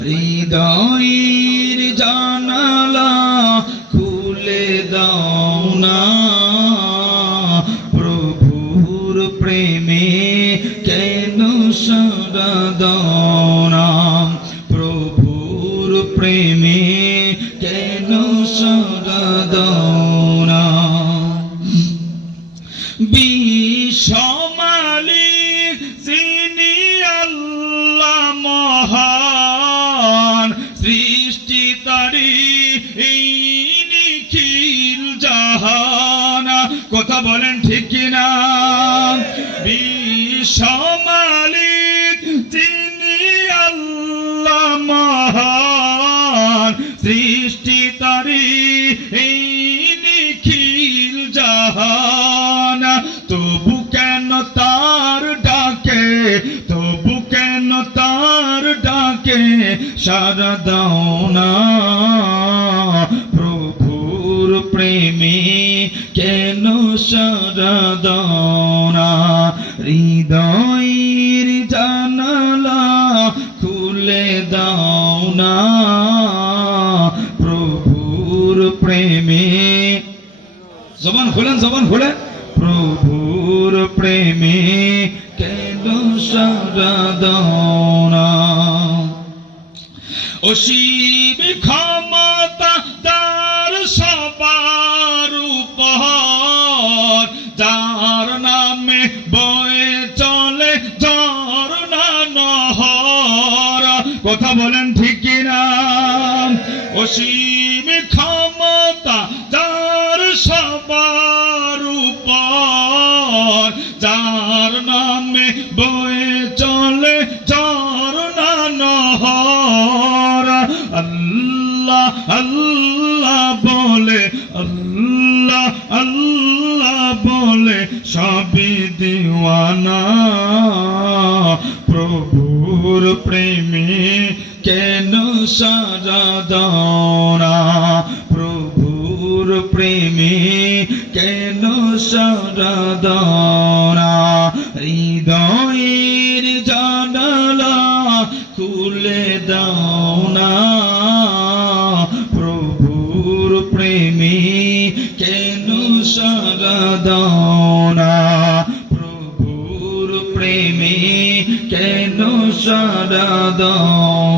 হৃদয়ের জানালা খুলে দাও না, প্রভুর প্রেমে কেন সাড়া দাও না, প্রভুর প্রেমে কেন সাড়া দাও না। বিশ্বমালিক যিনি আল্লাহ মহান, সৃষ্টি তারি এই নিখিল জাহান। কথা বলেন ঠিক কিনা? বিশ্বমালিক যিনি আল্লাহ মহান, সৃষ্টি তারি এই নিখিল জাহান। তবু কেন তার ডাকে, তবু কেন তার ডাকে সাড়া দাও না, প্রভুর প্রেমে কেন সাড়া দাও না। হৃদয়ের জানালা খুলে দাও না, প্রভুর প্রেমে। জবান খোলেন, জবান খোলেন। প্রভুর প্রেমে কেন সাড়া দাও না। অসীম ক্ষমতা তার সবার উপর, যার নামে বয়ে চলে ঝরনা নহর। কথা বলেন ঠিক কিনা? অসীম ক্ষমতা যার সবার উপর, যার নামে বয়ে চলে ঝরনা নহর। আল্লাহ আল্লাহ বলে, আল্লাহ আল্লাহ বলে সবই দিওয়ানা, প্রভুর প্রেমে কেন সাড়া দাও না, প্রভুর প্রেমে কেন সাড়া দাও না। হৃদয়ের জানালা খুলে দাও না, প্রভুর প্রেমে কেন সাড়া দাও না, প্রভুর প্রেমে কেন সাড়া দাও